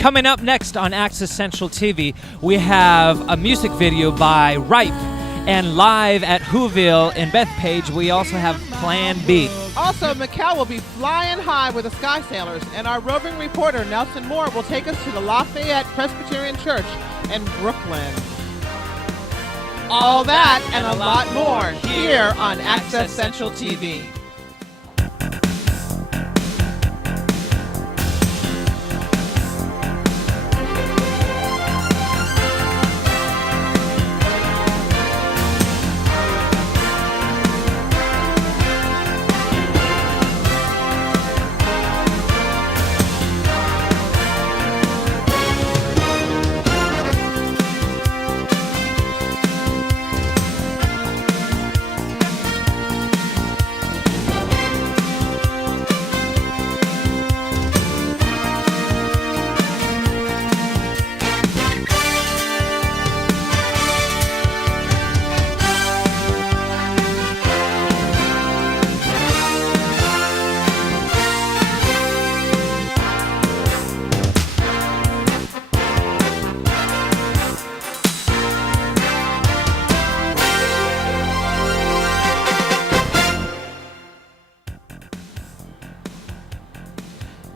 Coming up next on Access Central TV, we have a music video by Ripe, and live at Whoville in Bethpage, we also have Plan B. Also, Mykel will be flying high with the Sky Sailors, and our roving reporter, Nelson Moore, will take us to the Lafayette Presbyterian Church in Brooklyn. All that and a lot more here on Access Central TV.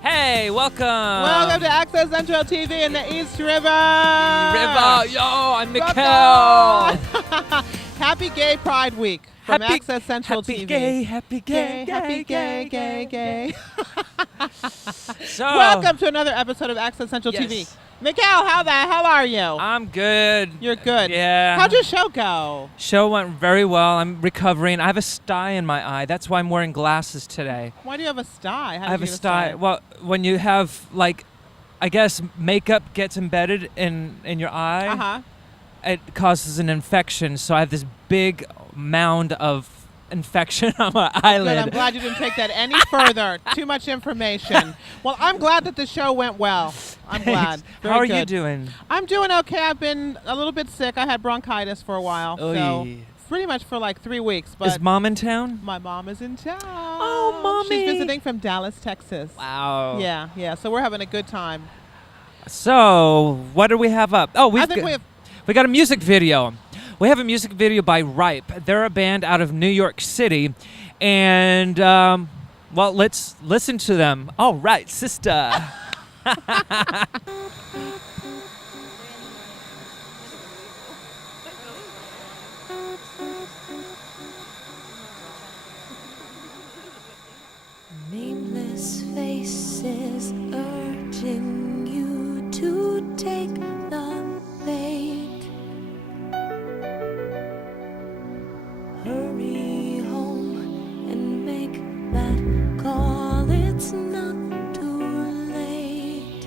Hey, welcome. Welcome to Access Central TV in the East River. Yo, I'm Mykel. Happy Gay Pride Week from Access Central happy TV. Happy gay. So, Welcome to another episode of Access Central TV. Mykel, how are you? I'm good. You're good. Yeah. How'd your show go? Show went very well. I'm recovering. I have a sty in my eye. That's why I'm wearing glasses today. Why do you have a sty? I have a sty. Well, when you have, like, I guess makeup gets embedded in your eye, it causes an infection. So I have this big mound of infection on my eyelid. Good. I'm glad you didn't take that any further. Too much information. Well, I'm glad that the show went well. I'm glad. How are you doing? I'm doing okay. I've been a little bit sick. I had bronchitis for a while. Oy. So pretty much for like 3 weeks. But is Mom in town? My mom is in town. Oh, Mommy. She's visiting from Dallas, Texas. Wow. Yeah. So we're having a good time. So what do we have up? Oh, we got a music video. We have a music video by Ripe. They're a band out of New York City. And, well, let's listen to them. All right, sister. Nameless faces urging you to take the bait. Hurry home and make that call. It's not too late.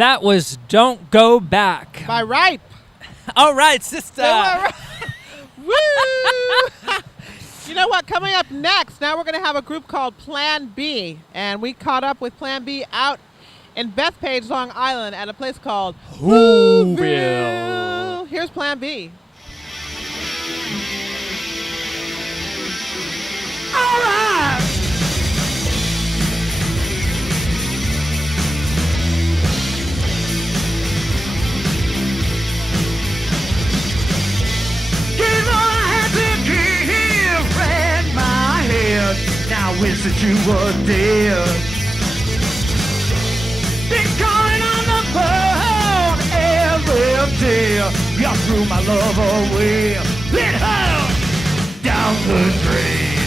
That was Don't Go Back. By Ripe. All right, sister. Woo! You know what? Coming up next, now we're going to have a group called Plan B. And we caught up with Plan B out in Bethpage, Long Island at a place called Whoville. Here's Plan B. All right. Gave all I had to give, ran my head. Now wish that you were dead. Been calling on the phone every day. You threw my love away. It hurt down the drain.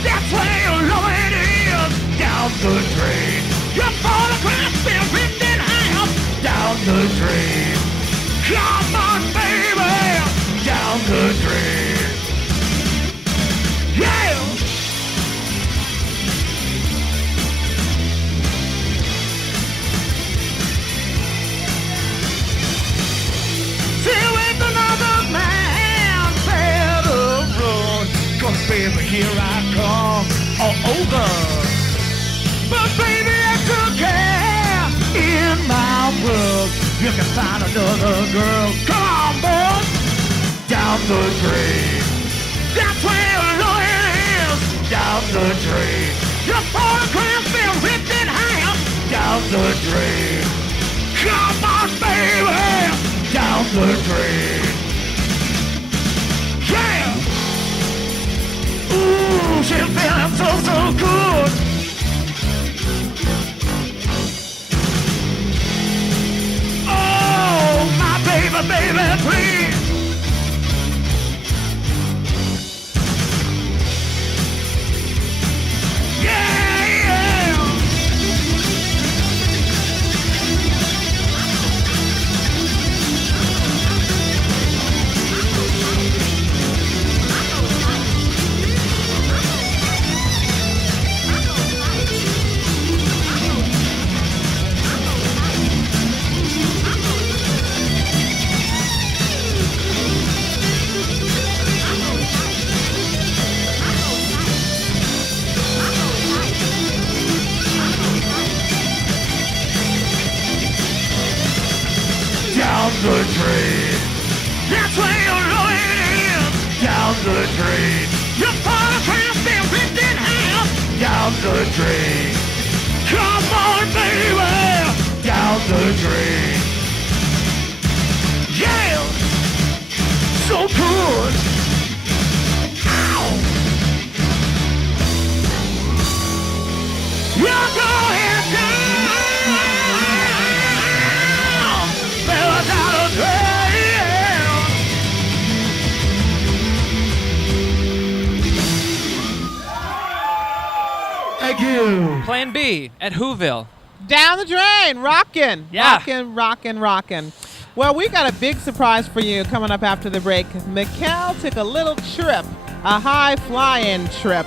That's where your love is. Down the drain. Your photograph been ripped in half. Down the drain. Come on, baby. Down the drain. Yeah. Still with another man, better run. 'Cause baby, here I come, all over. But baby, I took care in my world. You can find another girl. Come on, boy. Down the drain. That's where love is. Down the drain. Your photograph's been ripped in half. Down the drain. Come on, baby. Down the drain. Yeah. Ooh, she's feeling so, so good. Oh, my baby, baby, please. Yeah, yeah. Down the drain. That's where your love is. Down the drain. Your photograph's been ripped in half. Down the drain. Come on, baby. Down the drain. Yeah. So good. Ow. You go ahead, girl. Thank you. Plan B at Whoville. Down the drain, rockin'. Yeah. Rockin', rockin', rockin'. Well, we got a big surprise for you coming up after the break. Mykel took a little trip, a high flying trip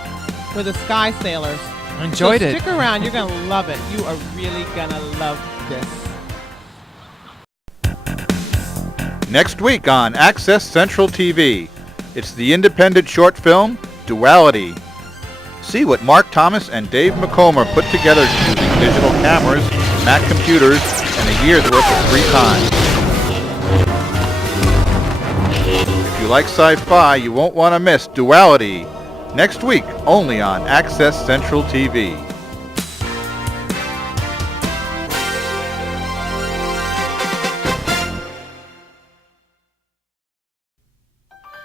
with the Sky Sailors. Enjoyed it. Stick around, you're gonna love it. You are really gonna love this. Next week on Access Central TV, it's the independent short film, Duality. See what Mark Thomas and Dave McComber put together using digital cameras, Mac computers, and a year's worth of free time. If you like sci-fi, you won't want to miss Duality. Next week, only on Access Central TV.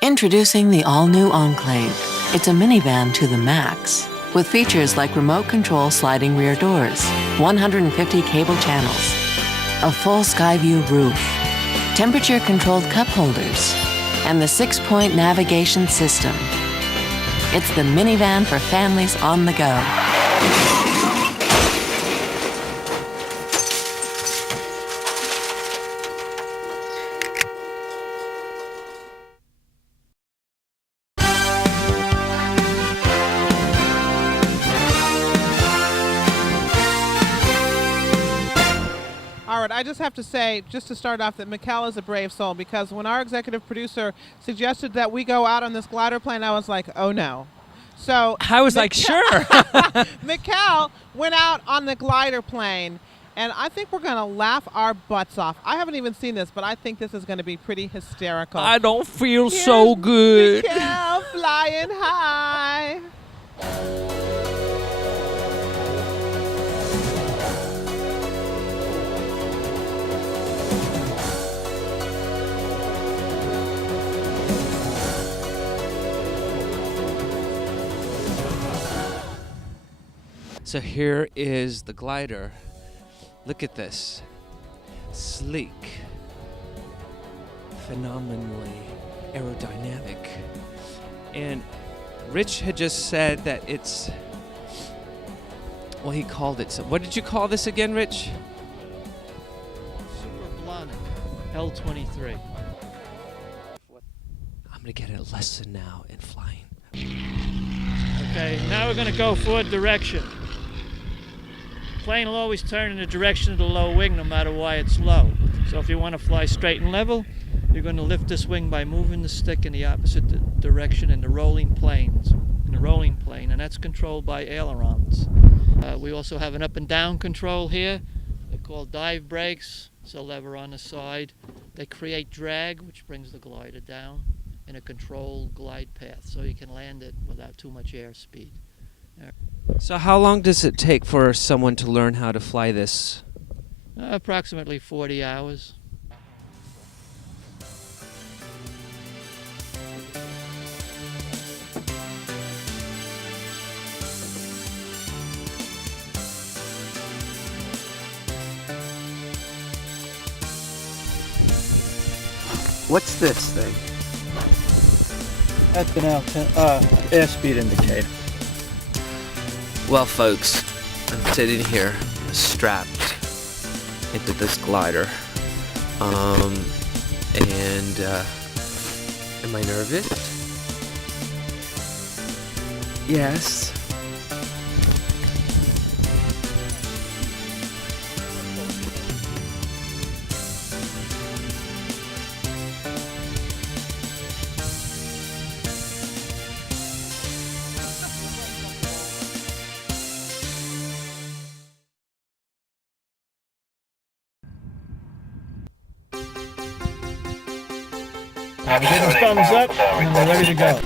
Introducing the all-new Enclave. It's a minivan to the max, with features like remote control sliding rear doors, 150 cable channels, a full sky view roof, temperature-controlled cup holders, and the 6-point navigation system. It's the minivan for families on the go. I just have to say, just to start off, that Mykel is a brave soul, because when our executive producer suggested that we go out on this glider plane, I was like, oh no. So I was like, sure. Mykel went out on the glider plane, and I think we're going to laugh our butts off. I haven't even seen this, but I think this is going to be pretty hysterical. I don't feel so good. Mykel flying high. So here is the glider. Look at this. Sleek. Phenomenally aerodynamic. And Rich had just said that it's, well, he called it, so what did you call this again, Rich? Superblonic L23. I'm gonna get a lesson now in flying. Okay, now we're going to go forward direction. Plane will always turn in the direction of the low wing no matter why it's low. So if you want to fly straight and level, you're going to lift this wing by moving the stick in the opposite direction in the rolling plane, and that's controlled by ailerons. We also have an up and down control here. They're called dive brakes. It's a lever on the side. They create drag, which brings the glider down in a controlled glide path, so you can land it without too much airspeed. So how long does it take for someone to learn how to fly this? Approximately 40 hours. What's this thing? That's an airspeed indicator. Well, folks, I'm sitting here strapped into this glider. Am I nervous? Yes. We're getting thumbs up and we're ready to go.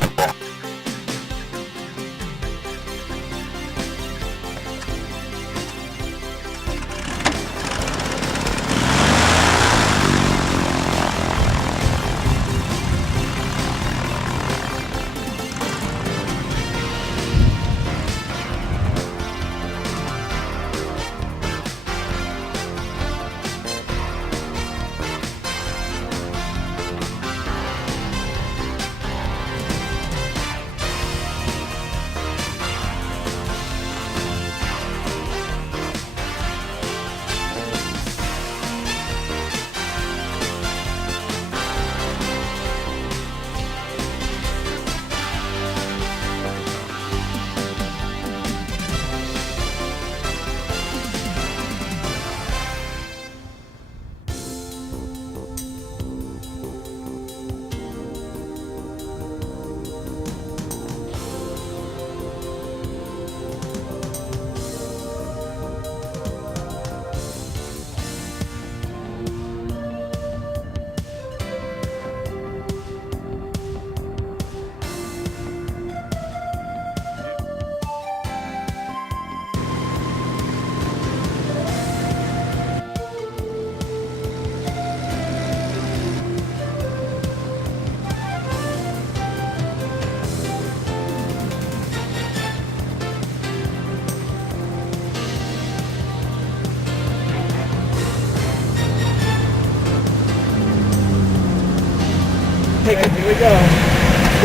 Here we go.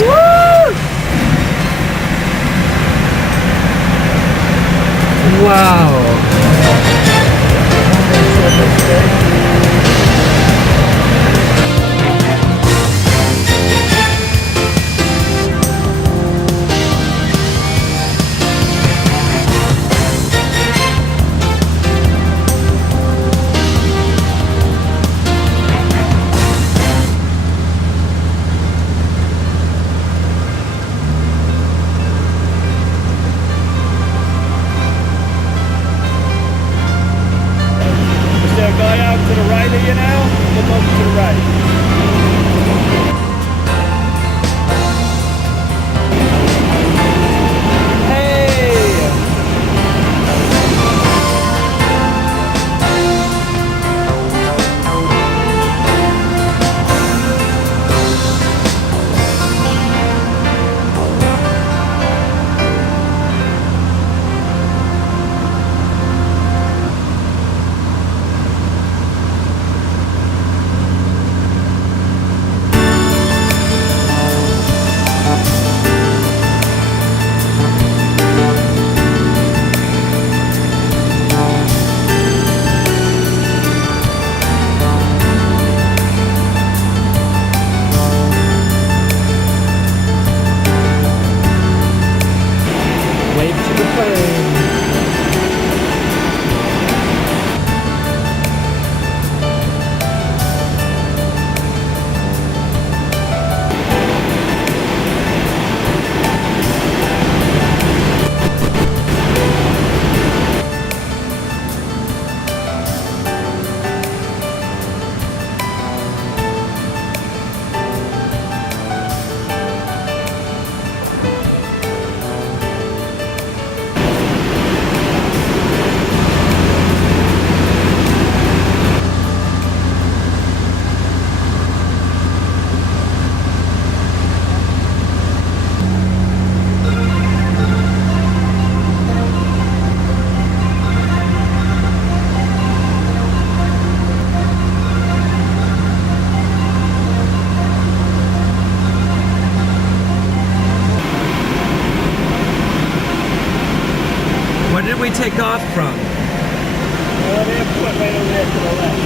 Woo! Wow. take off from? The airport right over there to the left.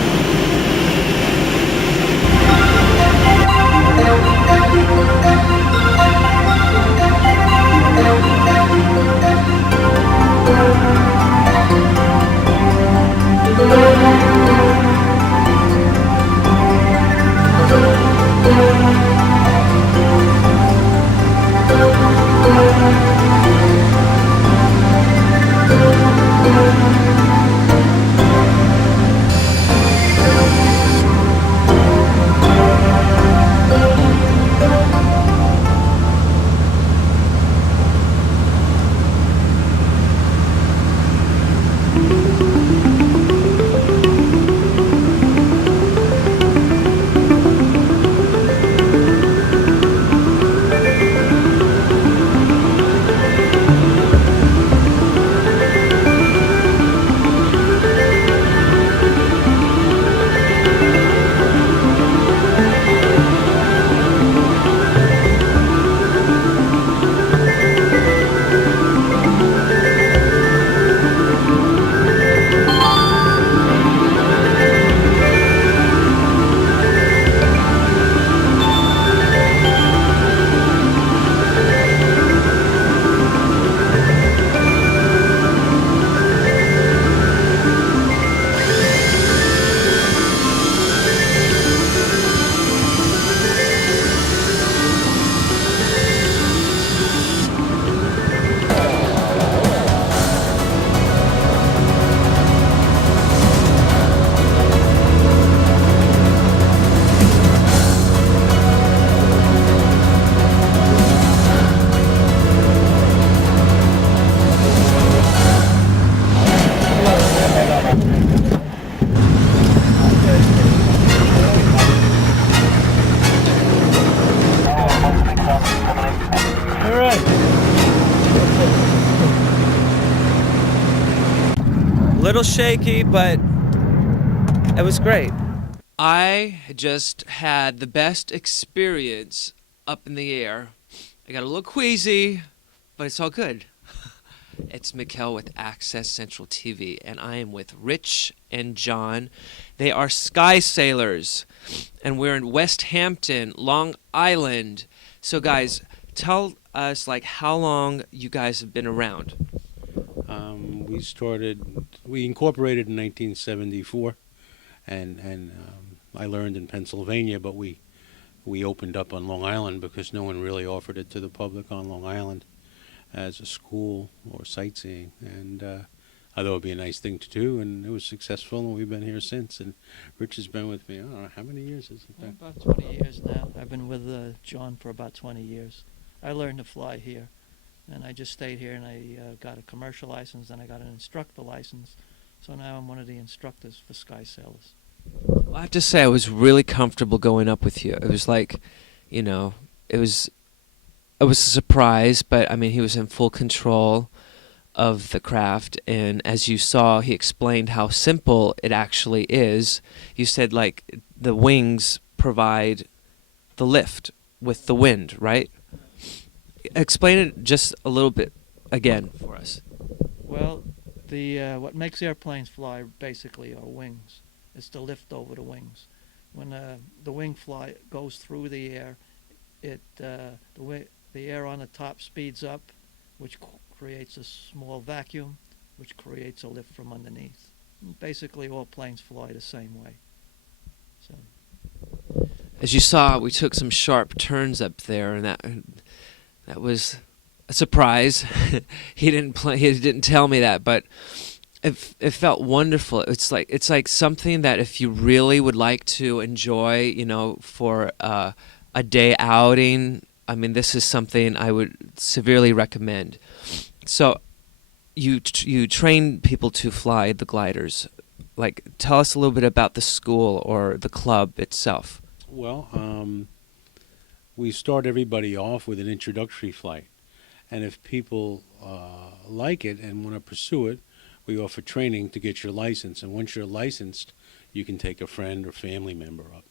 Little shaky, but it was great. I just had the best experience up in the air. I got a little queasy, but it's all good. It's Mykel with Access Central TV, and I am with Rich and Jon. They are sky sailors, and we're in Westhampton, Long Island. So, guys, tell us, like, how long you guys have been around. We incorporated in 1974, and I learned in Pennsylvania, but we opened up on Long Island because no one really offered it to the public on Long Island as a school or sightseeing, and I thought it would be a nice thing to do, and it was successful, and we've been here since. And Rich has been with me, I don't know, how many years has it been? About 20 years now. I've been with Jon for about 20 years. I learned to fly here, and I just stayed here, and I got a commercial license, and I got an instructor license. So now I'm one of the instructors for sky sailors. Well, I have to say I was really comfortable going up with you. It was like, you know, it was a surprise, but I mean, he was in full control of the craft, and as you saw, he explained how simple it actually is. You said, like, the wings provide the lift with the wind, right? Explain it just a little bit again for us. Well, what makes airplanes fly basically are wings. It's the lift over the wings. When the wing fly goes through the air, the air on the top speeds up, which creates a small vacuum, which creates a lift from underneath. And basically, all planes fly the same way. So, as you saw, we took some sharp turns up there, and that was a surprise. He didn't tell me that, but it felt wonderful. It's like something that if you really would like to enjoy, you know, for a day outing, I mean, this is something I would severely recommend. So you train people to fly the gliders. Like, tell us a little bit about the school or the club itself. Well, we start everybody off with an introductory flight. And if people like it and want to pursue it, we offer training to get your license. And once you're licensed, you can take a friend or family member up.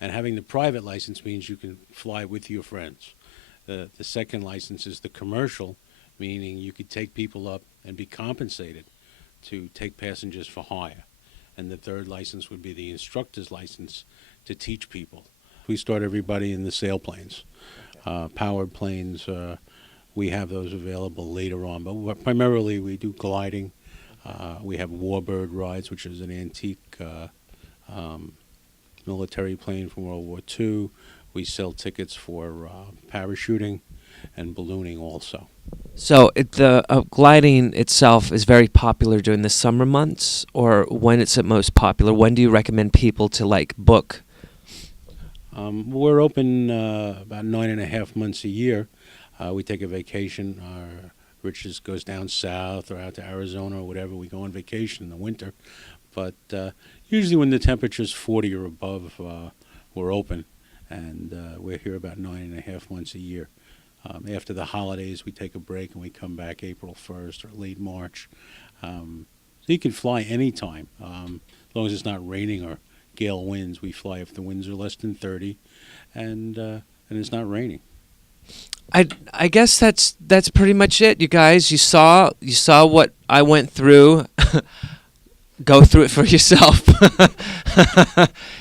And having the private license means you can fly with your friends. The second license is the commercial, meaning you could take people up and be compensated to take passengers for hire. And the third license would be the instructor's license to teach people. We start everybody in the sailplanes. Powered planes, we have those available later on. But primarily we do gliding. We have Warbird rides, which is an antique military plane from World War II. We sell tickets for parachuting and ballooning also. So the gliding itself is very popular during the summer months, or when it's at most popular? When do you recommend people to like book? We're open about 9.5 months a year. We take a vacation. Rich's goes down south or out to Arizona or whatever. We go on vacation in the winter. But usually when the temperature's 40 or above, we're open. And we're here about 9.5 months a year. After the holidays, we take a break and we come back April 1st or late March. So you can fly anytime, as long as it's not raining or gale winds. We fly if the winds are less than 30 and it's not raining. I guess that's pretty much it, you guys. You saw what I went through. Go through it for yourself.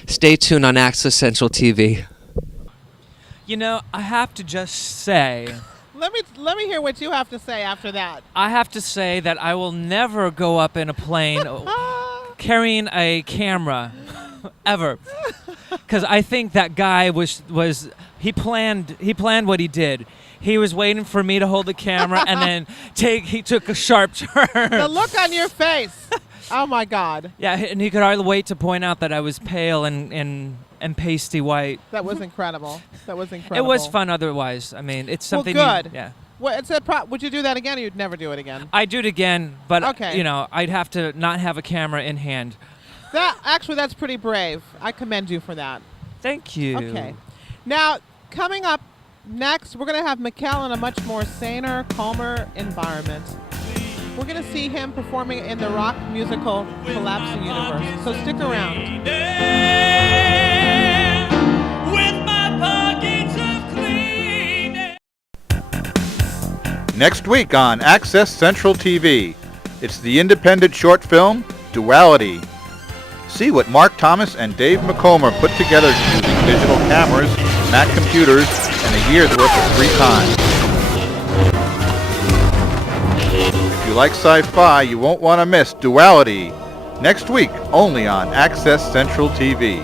Stay tuned on Access Central TV. You know, I have to just say... Let me hear what you have to say after that. I have to say that I will never go up in a plane carrying a camera, ever. Because I think that guy he planned what he did. He was waiting for me to hold the camera and then he took a sharp turn. The look on your face. Oh my God. Yeah, and he could hardly wait to point out that I was pale and pasty white. That was incredible. It was fun otherwise. I mean, it's something. Well, good. Yeah. Well, would you do that again, or you'd never do it again? I'd do it again, but okay. I'd have to not have a camera in hand. That's pretty brave. I commend you for that. Thank you. Okay. Now, coming up next, we're going to have Mykel in a much more saner, calmer environment. We're going to see him performing in the rock musical Collapsing Universe. So stick around. Next week on Access Central TV, it's the independent short film Duality. See what Mark Thomas and Dave McComber put together using digital cameras, Mac computers, and a year's worth of free time. If you like sci-fi, you won't want to miss Duality. Next week, only on Access Central TV.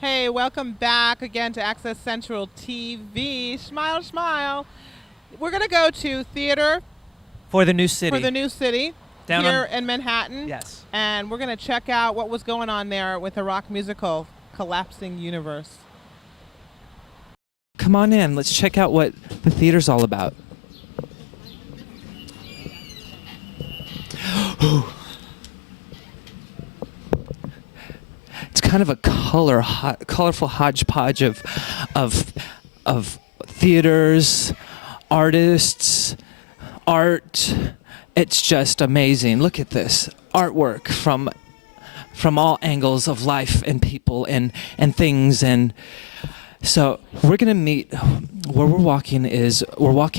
Hey, welcome back again to Access Central TV. Smile, smile. We're going to go to theater for the new city. Down here in Manhattan. Yes. And we're going to check out what was going on there with the rock musical Collapsing Universe. Come on in. Let's check out what the theater's all about. It's kind of a colorful hodgepodge of theaters, artists, art. It's just amazing. Look at this artwork from all angles of life and people and things. And so we're going to meet, where we're walking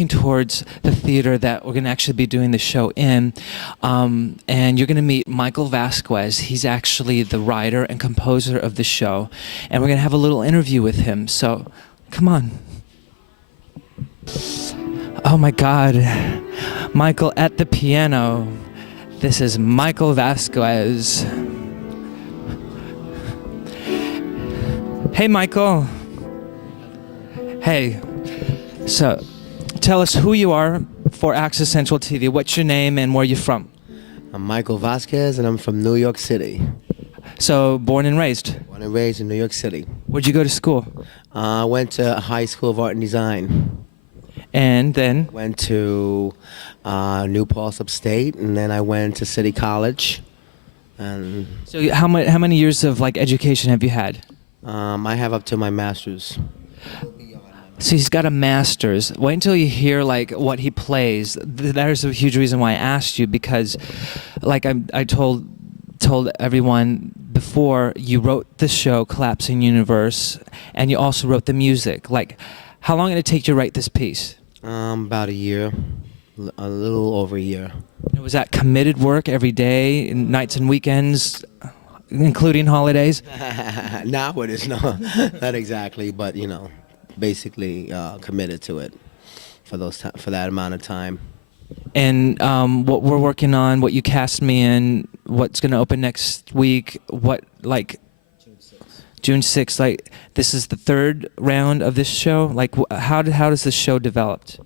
towards the theater that we're going to actually be doing the show in. And you're going to meet Mykel Vasquez. He's actually the writer and composer of the show. And we're going to have a little interview with him. So come on. Oh my God. Mykel at the piano. This is Mykel Vasquez. Hey, Mykel. Hey. So, tell us who you are for Access Central TV. What's your name and where you're from? I'm Mykel Vasquez, and I'm from New York City. So, born and raised? Born and raised in New York City. Where'd you go to school? I went to High School of Art and Design. And then? Went to New Paltz Upstate, and then I went to City College. And so, how many years of education have you had? I have up to my master's. So he's got a master's. Wait until you hear what he plays. There's a huge reason why I asked you, because I told everyone before, you wrote the show Collapsing Universe, and you also wrote the music. Like, how long did it take you to write this piece? About a year, a little over a year. Was that committed work every day, nights and weekends, including holidays? Now it is not exactly, but basically committed to it for that amount of time. And what we're working on, what you cast me in, what's going to open next week, June 6th, like, this is the third round of this show. Like, how does this show developed?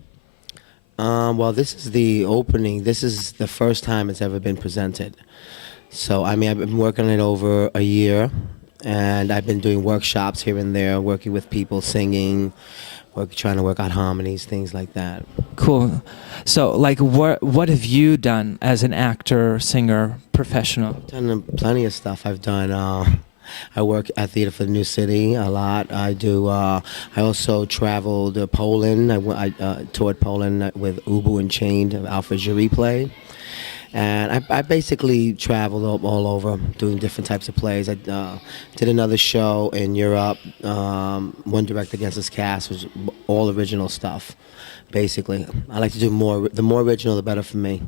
Well, this is the opening. This is the first time it's ever been presented. So, I've been working on it over a year, and I've been doing workshops here and there, working with people singing, trying to work out harmonies, things like that. Cool. So, like, what have you done as an actor, singer, professional? I've done plenty of stuff. I've done. I work at Theater for the New City a lot. I do. I also traveled to Poland. I toured Poland with Ubu and Chained, Alfred Jarry play. And I basically traveled all over doing different types of plays. I did another show in Europe, One Director Against His Cast, was all original stuff, basically. I like to do more. The more original, the better for me.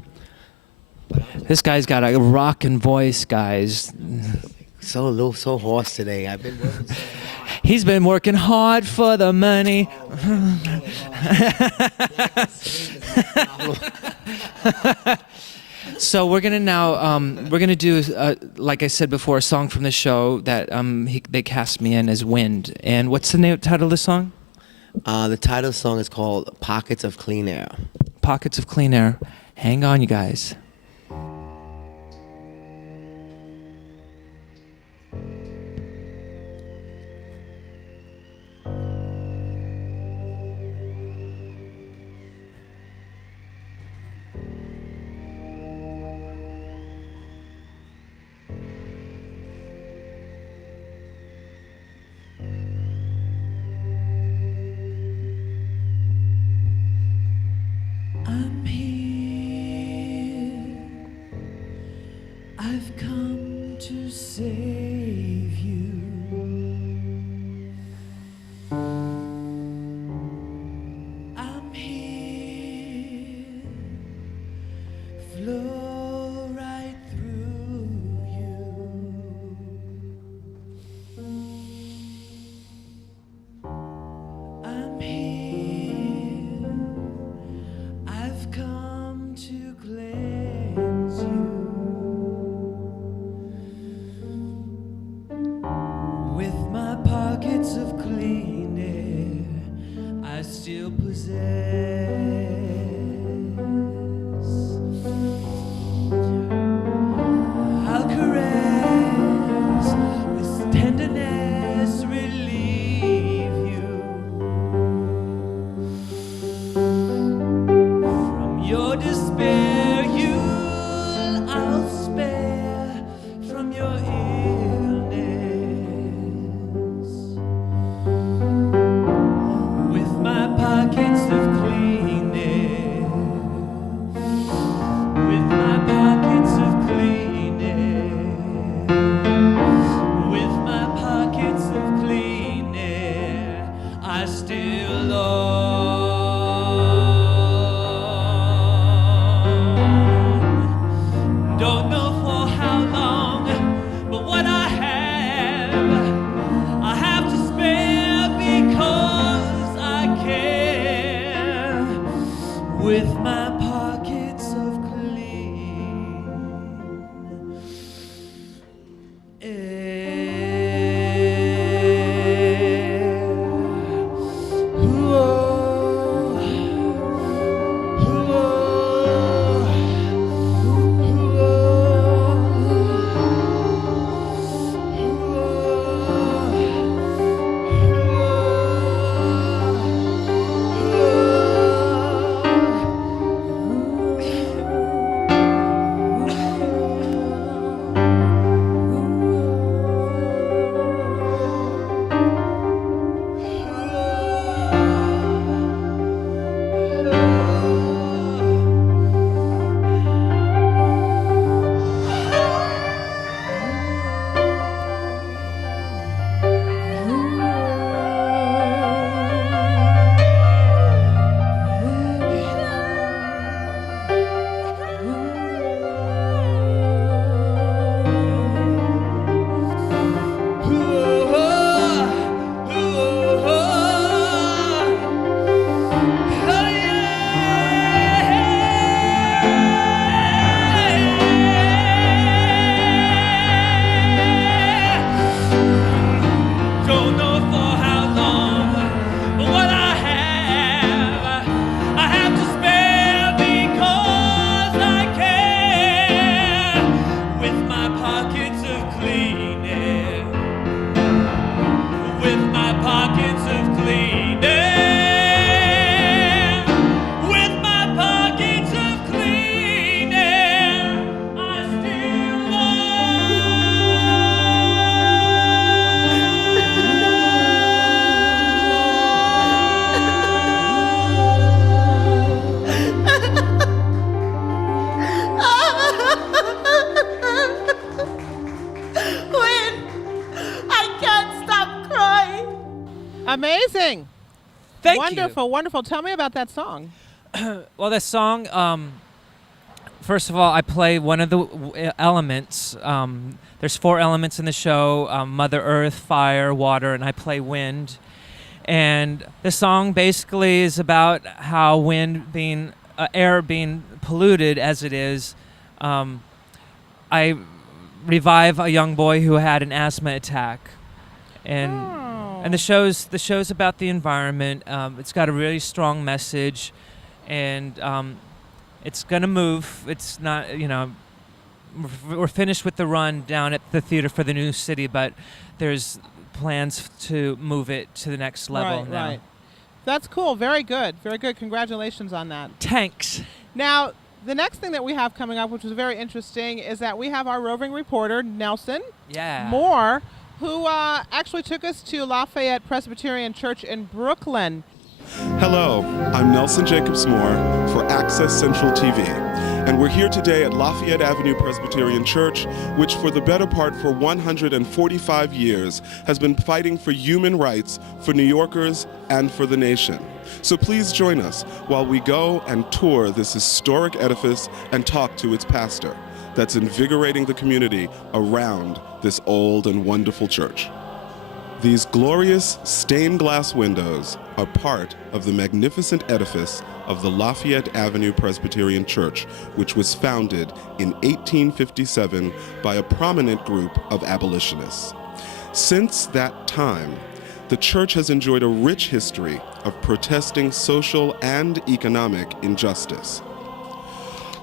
This guy's got a rockin' voice, guys. So hoarse today. I've been working so hard. He's been working hard for the money. So we're gonna now do like I said before, a song from the show that they cast me in as Wind. And what's the title of the song? The title of the song is called Pockets of Clean Air. Pockets of Clean Air. Hang on, you guys. I'm here. I've come to save you. I'm here. Flow right through you. I'm here. I've come to cleanse you with my pockets of clean air. I still possess. I'll caress with tenderness, relieve you from your despair. I'll spare from your illness with my pockets of clean air. With my pockets of clean air. With my pockets of clean air. I still long. Don't know for how long, but what I have to spare because I care. With my pockets of clean air. Whoa, whoa. Amazing. Thank wonderful, wonderful. Tell me about that song. Well, that song, first of all, I play one of the elements. There's 4 elements in the show, Mother Earth, fire, water, and I play wind. And the song basically is about how wind being, air being polluted as it is. I revive a young boy who had an asthma attack. And the show's about the environment. It's got a really strong message, and it's gonna move. It's not, we're finished with the run down at the Theater for the New City, but there's plans to move it to the next level now. Right. That's cool. Very good. Very good. Congratulations on that. Thanks. Now, the next thing that we have coming up, which is very interesting, is that we have our roving reporter, Nelson Moore, who actually took us to Lafayette Presbyterian Church in Brooklyn. Hello, I'm Nelson Jacobs Moore for Access Central TV, and we're here today at Lafayette Avenue Presbyterian Church, which for the better part for 145 years has been fighting for human rights for New Yorkers and for the nation. So please join us while we go and tour this historic edifice and talk to its pastor that's invigorating the community around this old and wonderful church. These glorious stained glass windows are part of the magnificent edifice of the Lafayette Avenue Presbyterian Church, which was founded in 1857 by a prominent group of abolitionists. Since that time, the church has enjoyed a rich history of protesting social and economic injustice.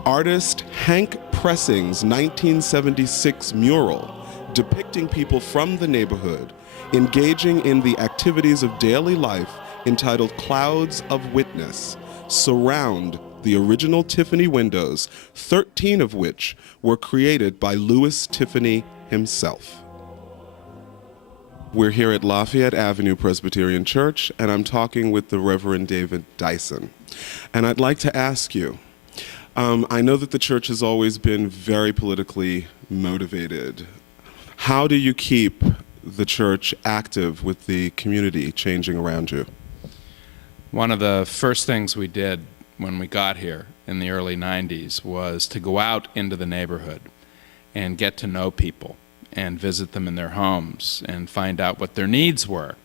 Artist Hank Pressing's 1976 mural depicting people from the neighborhood engaging in the activities of daily life entitled Clouds of Witness surround the original Tiffany windows, 13 of which were created by Louis Tiffany himself. We're here at Lafayette Avenue Presbyterian Church, and I'm talking with the Reverend David Dyson. And I'd like to ask you, I know that the church has always been very politically motivated. How do you keep the church active with the community changing around you? One of the first things we did when we got here in the early 90s was to go out into the neighborhood and get to know people and visit them in their homes and find out what their needs were.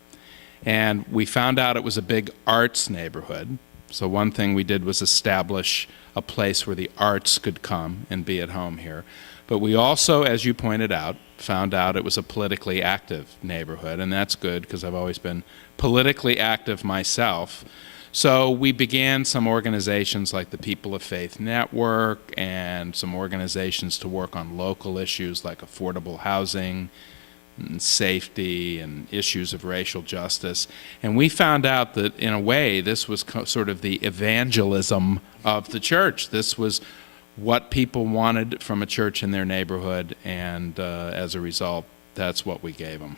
And we found out it was a big arts neighborhood. So one thing we did was establish a place where the arts could come and be at home here. But we also, as you pointed out, found out it was a politically active neighborhood, and that's good because I've always been politically active myself. So we began some organizations like the People of Faith Network and some organizations to work on local issues like affordable housing and safety and issues of racial justice. And we found out that in a way this was sort of the evangelism of the church. This was what people wanted from a church in their neighborhood, and as a result, that's what we gave them.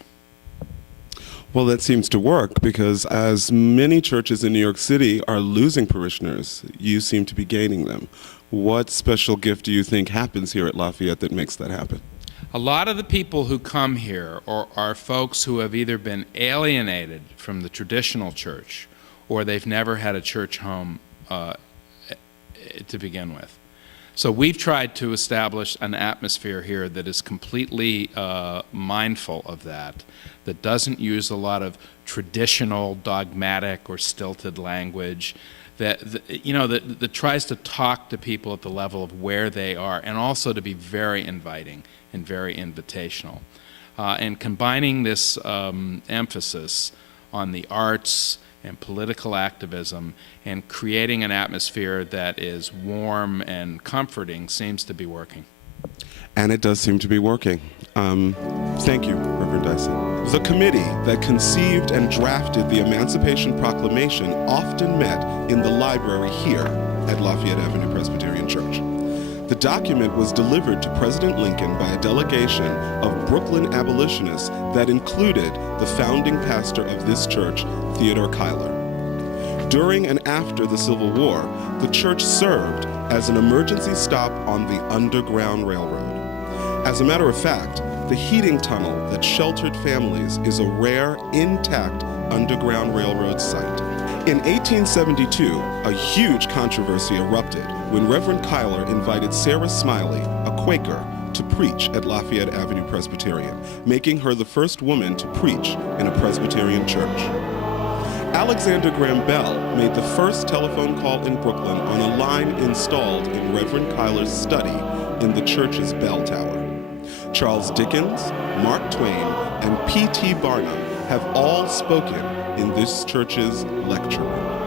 Well, that seems to work because as many churches in New York City are losing parishioners, you seem to be gaining them. What special gift do you think happens here at Lafayette that makes that happen? A lot of the people who come here are folks who have either been alienated from the traditional church or they've never had a church home to begin with. So we've tried to establish an atmosphere here that is completely mindful of that doesn't use a lot of traditional, dogmatic, or stilted language, that tries to talk to people at the level of where they are, and also to be very inviting and very invitational. And combining this emphasis on the arts and political activism and creating an atmosphere that is warm and comforting seems to be working. And it does seem to be working. Thank you, Reverend Dyson. The committee that conceived and drafted the Emancipation Proclamation often met in the library here at Lafayette Avenue Presbyterian Church. The document was delivered to President Lincoln by a delegation of Brooklyn abolitionists that included the founding pastor of this church, Theodore Cuyler. During and after the Civil War, the church served as an emergency stop on the Underground Railroad. As a matter of fact, the heating tunnel that sheltered families is a rare, intact Underground Railroad site. In 1872, a huge controversy erupted when Reverend Cuyler invited Sarah Smiley, a Quaker, to preach at Lafayette Avenue Presbyterian, making her the first woman to preach in a Presbyterian church. Alexander Graham Bell made the first telephone call in Brooklyn on a line installed in Reverend Cuyler's study in the church's bell tower. Charles Dickens, Mark Twain, and P.T. Barnum have all spoken in this church's lecture room.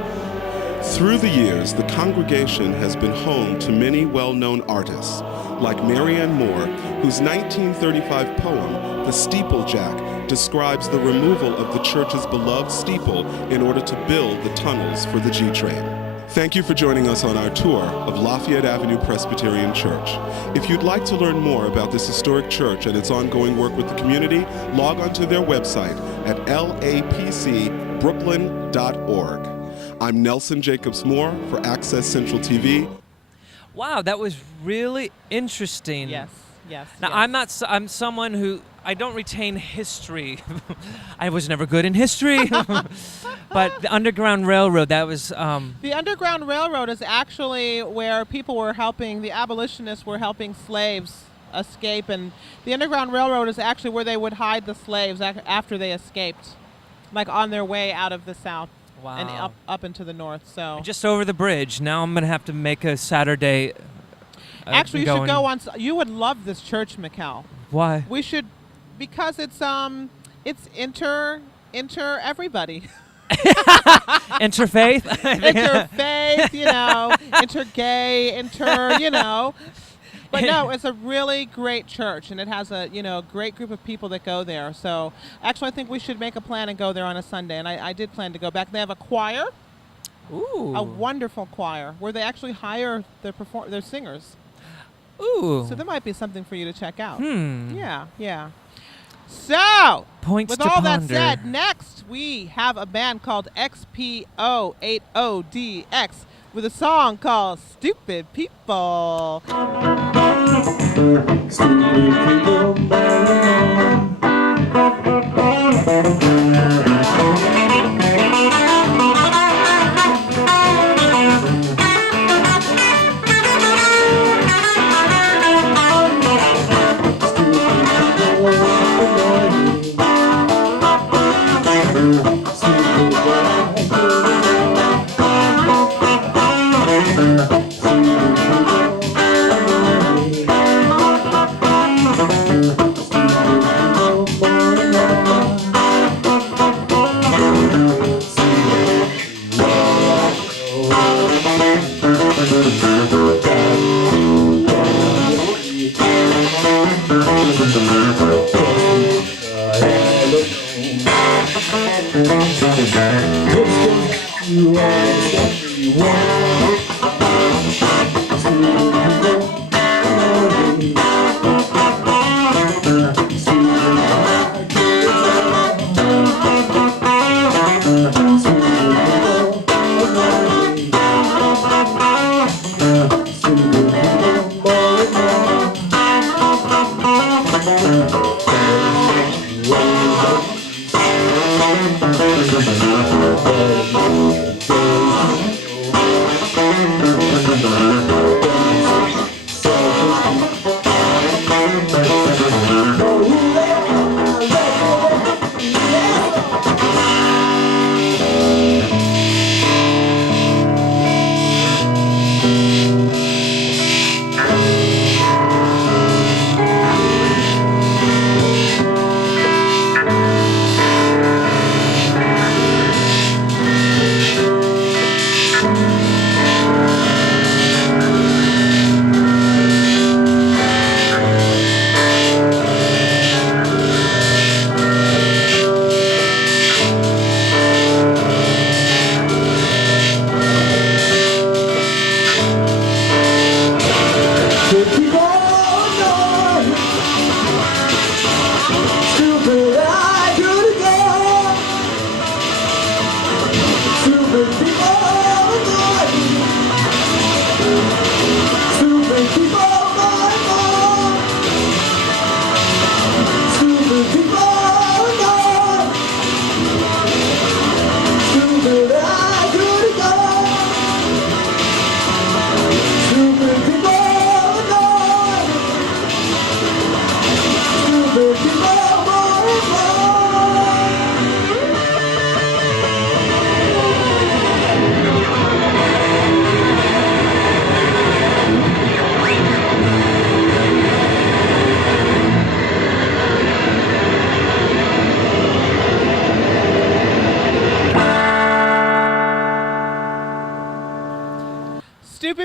Through the years, the congregation has been home to many well-known artists, like Marianne Moore, whose 1935 poem, The Steeplejack, describes the removal of the church's beloved steeple in order to build the tunnels for the G-train. Thank you for joining us on our tour of Lafayette Avenue Presbyterian Church. If you'd like to learn more about this historic church and its ongoing work with the community, log on to their website at lapcbrooklyn.org. I'm Nelson Jacobs Moore for Access Central TV. Wow, that was really interesting. Yes. Now, yes. I'm someone who, I don't retain history. I was never good in history. But the Underground Railroad, that was... The Underground Railroad is actually where people were helping, the abolitionists were helping slaves escape, and the Underground Railroad is actually where they would hide the slaves after they escaped, like on their way out of the South. Wow. And up into the North. So just over the bridge. Now I'm going to have to make a Saturday... Actually, you should go on. You would love this church, Mykel. Why? We should, because it's inter everybody. Interfaith. Interfaith, intergay, But no, it's a really great church, and it has a great group of people that go there. So actually, I think we should make a plan and go there on a Sunday. And I did plan to go back. They have a choir. Ooh. A wonderful choir where they actually hire their singers. Ooh. So there might be something for you to check out. Yeah. So, Points with to all ponder. that said, next we have a band called XPO80DX with a song called Stupid People. Stupid people.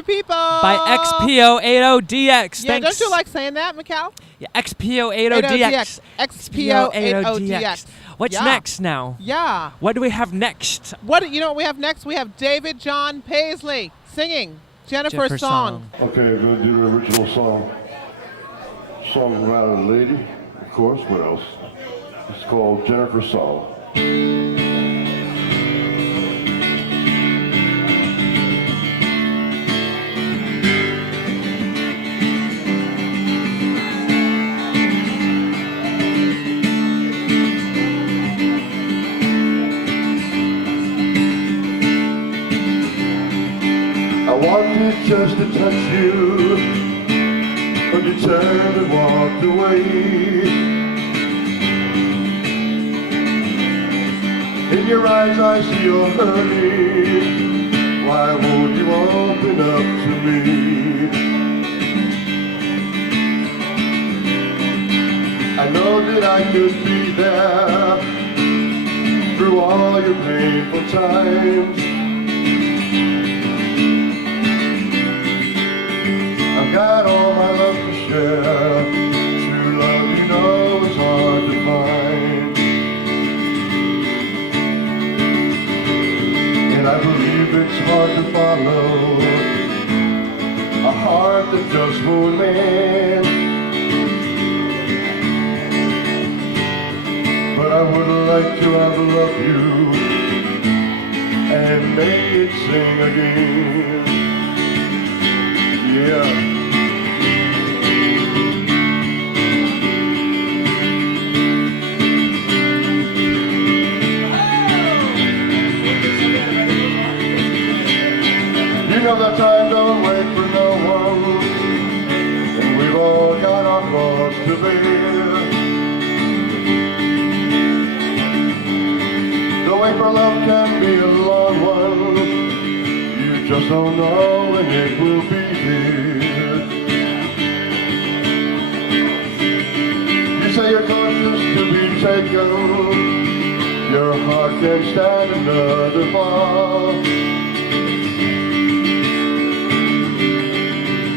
people. By XPO80DX. Yeah, Thanks. don't you like saying that, Mykel? Yeah, XPO80DX. XPO80DX. What's Yeah. next now? Yeah. What do we have next? You know what we have next? We have Jon Paisley singing Jenefer's song. Okay, I'm going to do the original song. Song about a lady, of course. What else? It's called Jenefer's Song. I wanted just to touch you, but you turned and walked away. In your eyes I see you're hurting. Why won't you open up to me? I know that I could be there through all your painful times. I've got all my love to share. True love, you know, is hard to find. And I believe it's hard to follow a heart that just won't mend. But I would like to have loved you and make it sing again. Yeah. You know that time don't wait for no one, and we've all got our cross to bear. The wait for love can be a long one. You just don't know when it will be here. You say you're cautious to be taken. Your heart can't stand another fall.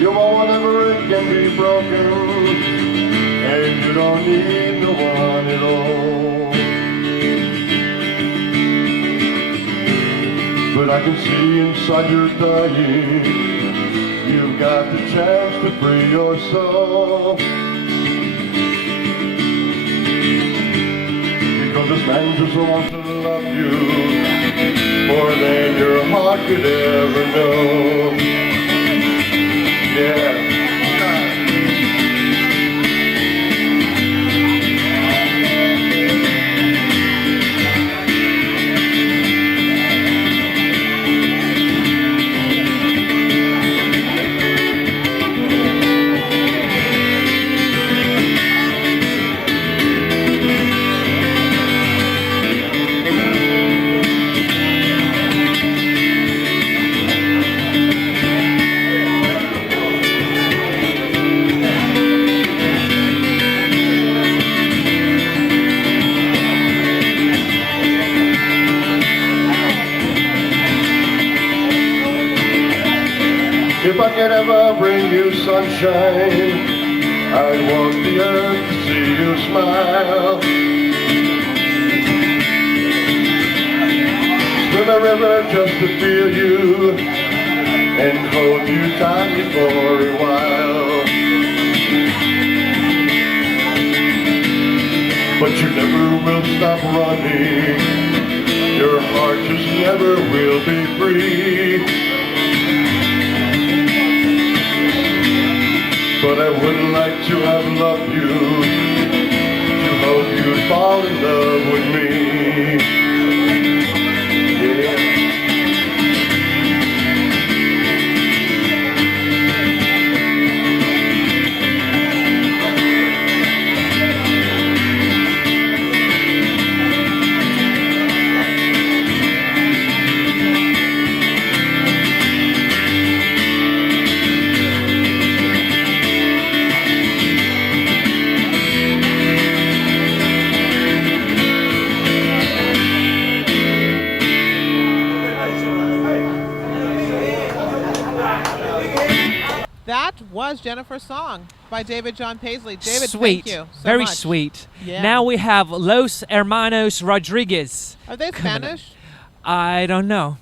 You want whatever it can be broken, and you don't need no one at all. But I can see inside you're dying. You've got the chance to free your soul. Because this man just wants to love you more than your heart could ever know. Yeah. If I could ever bring you sunshine, I'd walk the earth to see you smile. Swim the river just to feel you and hold you tightly for a while. But you never will stop running. Your heart just never will be free. But I would like to have loved you, to hope you'd fall in love with me. Yeah. was Jenefer's song by Jon Paisley. David, Sweet. thank you so Very much. sweet. Yeah. Now we have Los Hermanos Rodriguez. Are they Spanish? I don't know.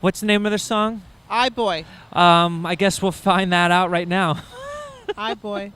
What's the name of their song? I Boy. I guess we'll find that out right now. I Boy.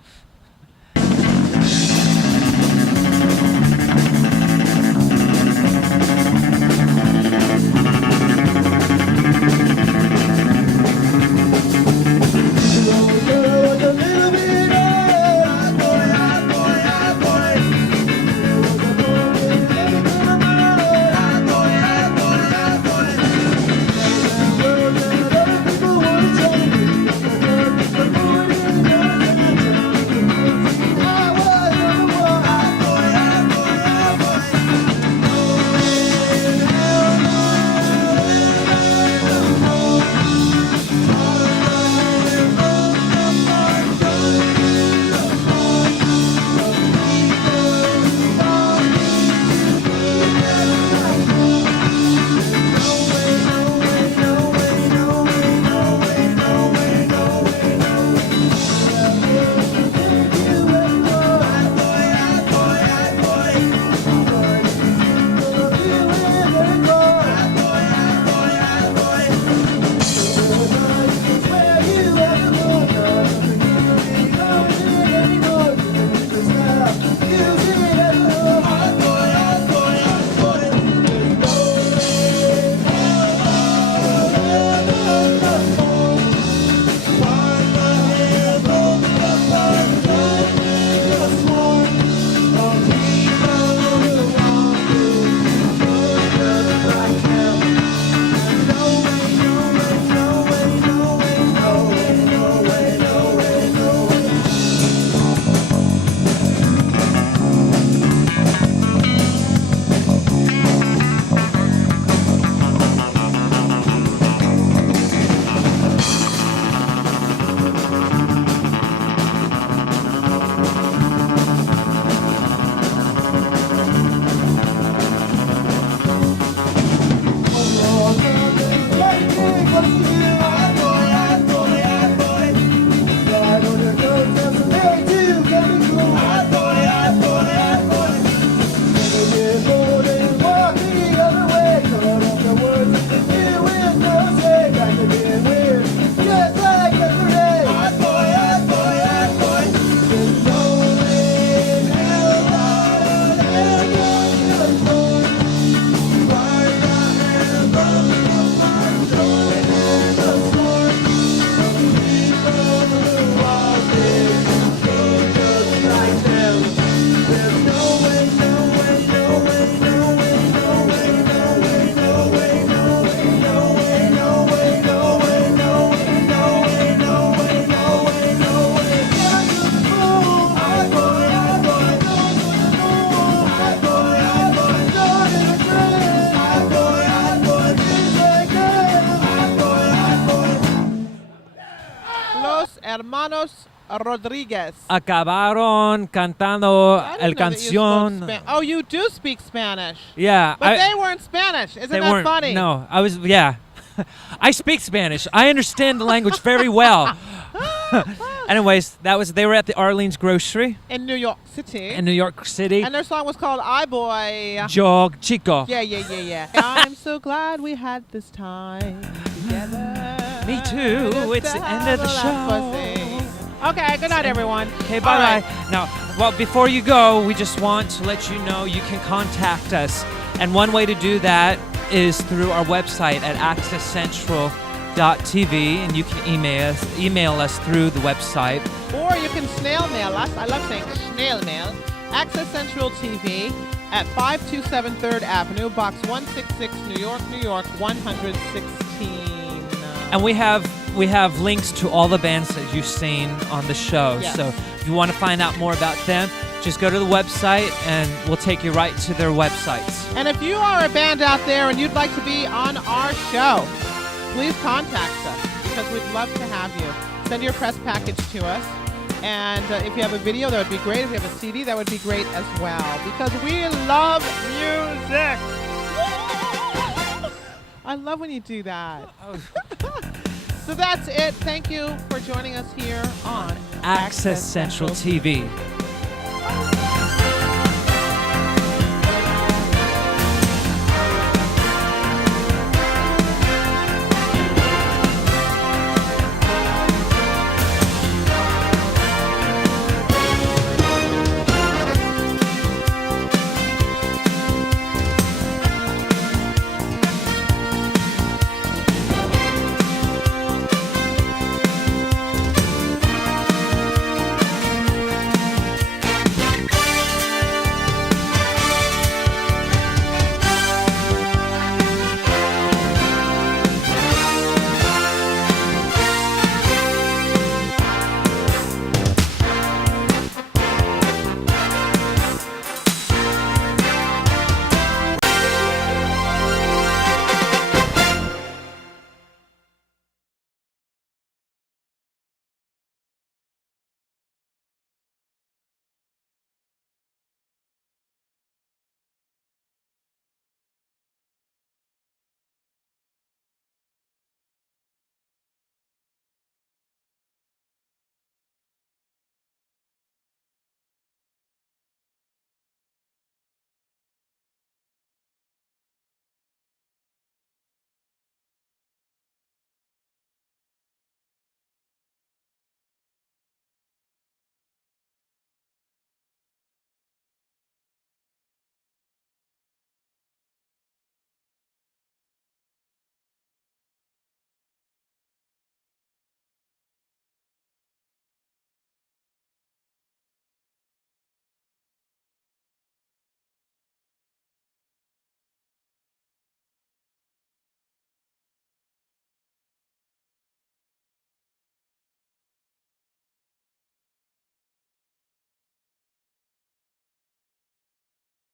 Hermanos Rodriguez. Acabaron cantando el canción. Oh, you do speak Spanish. Yeah. But they weren't Spanish. Isn't that funny? No, yeah. I speak Spanish. I understand the language very well. Anyways, they were at the Arlene Grocery. In New York City. And their song was called I Boy. Yo Chico. Yeah. I'm so glad we had this time together. Me too. It's the end of the show. Okay, good night, everyone. Okay, bye-bye. Now, well, before you go, we just want to let you know you can contact us. And one way to do that is through our website at accesscentral.tv, and you can email us through the website. Or you can snail mail us. I love saying snail mail. Access Central TV at 527 3rd Avenue, Box 166, New York, 116. And we have links to all the bands that you've seen on the show. Yes. So if you want to find out more about them, just go to the website and we'll take you right to their websites. And if you are a band out there and you'd like to be on our show, please contact us because we'd love to have you. Send your press package to us. And if you have a video, that would be great. If you have a CD, that would be great as well because we love music. I love when you do that. So that's it. Thank you for joining us here on Access Central TV.